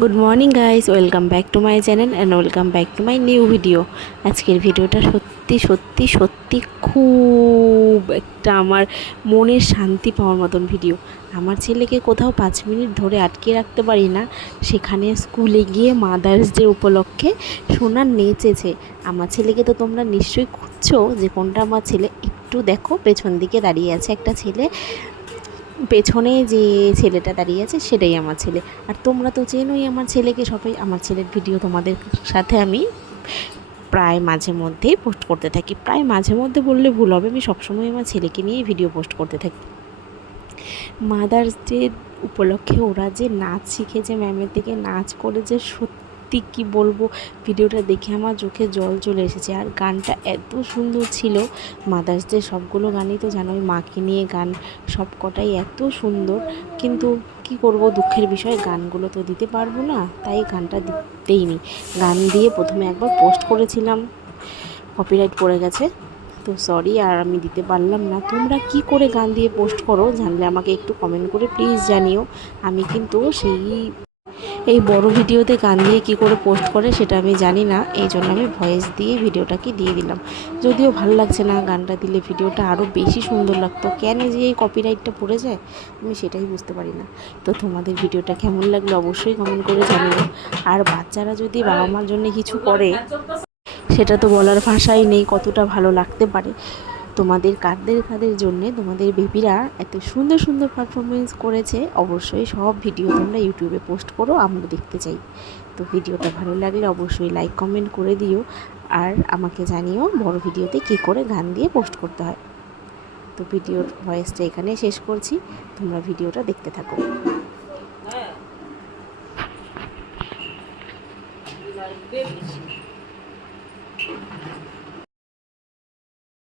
Good morning guys, welcome back to my channel and welcome back to my new video. আজকের ভিডিওটা সত্যি সত্যি সত্যি খুব একটা আমার মনের শান্তি পাওয়ার মতন ভিডিও। আমার ছেলেকে কোথাও 5 মিনিট ধরে আটকে রাখতে পারি না, সেখানে স্কুলে গিয়ে মাদার্স ডে উপলক্ষে সোনা নেচেছে। আমার ছেলেকে তো তোমরা নিশ্চয়ই খুঁজছো যে কোনটা আমার ছেলে। একটু দেখো, পেছন দিকে দাঁড়িয়ে আছে একটা ছেলে, পেছনে যে ছেলেটা দাঁড়িয়ে আছে সেটাই আমার ছেলে। আর তোমরা তো চেনোই আমার ছেলেকে, সবাই। আমার ছেলের ভিডিও তোমাদের সাথে আমি প্রায় মাঝে মধ্যেই পোস্ট করতে থাকি। প্রায় মাঝে মধ্যে বললে ভুল হবে, আমি সবসময় আমার ছেলেকে নিয়েই ভিডিও পোস্ট করতে থাকি। মাদার্স ডে উপলক্ষে ওরা যে নাচ শিখেছে, ম্যামের থেকে নাচ করে, যে সত্যি কি বলবো, ভিডিওটা দেখে আমার চোখে জল চলে এসেছে। আর গানটা এত সুন্দর ছিল। মাদার্স ডে সবগুলো গানই তো জানোই, মাকে নিয়ে গান, সব কটাই এত সুন্দর। কিন্তু কি করব, দুঃখের বিষয়, গানগুলো তো দিতে পারবো না, তাই গানটা দিতেইনি। গান দিয়ে প্রথমে একবার পোস্ট করেছিলাম, কপিরাইট পড়ে গেছে, তো সরি, আর আমি দিতে পারলাম না। তোমরা কি করে গান দিয়ে পোস্ট করো জানলে আমাকে একটু কমেন্ট করে প্লিজ জানিও। আমি কিন্তু এই বড় ভিডিওতে গান দিয়ে কি করে পোস্ট করে সেটা আমি জানি না, এই জন্য আমি ভয়েস দিয়ে ভিডিওটাকে দিয়ে দিলাম। যদিও ভালো লাগছে না, গানটা দিলে ভিডিওটা আরও বেশি সুন্দর লাগতো। কেন যে এই কপিরাইটটা পড়ে যায় আমি সেটাই বুঝতে পারি না। তো তোমাদের ভিডিওটা কেমন লাগলো অবশ্যই কমেন্ট করে জানিও। আর বাচ্চারা যদি বাবা মার জন্য কিছু করে, সেটা তো বলার ভাষাই নেই কতটা ভালো লাগতে পারে। তোমাদের কাদের কাদের জন্যে তোমাদের বেবিরা এত সুন্দর সুন্দর পারফরমেন্স করেছে, অবশ্যই সব ভিডিও তোমরা ইউটিউবে পোস্ট করো, আমরা দেখতে চাই। তো ভিডিওটা ভালো লাগলে অবশ্যই লাইক কমেন্ট করে দিও, আর আমাকে জানিও বড় ভিডিওতে কী করে গান দিয়ে পোস্ট করতে হয়। তো ভিডিওর ভয়েসটা এখানে শেষ করছি, তোমরা ভিডিওটা দেখতে থাকো।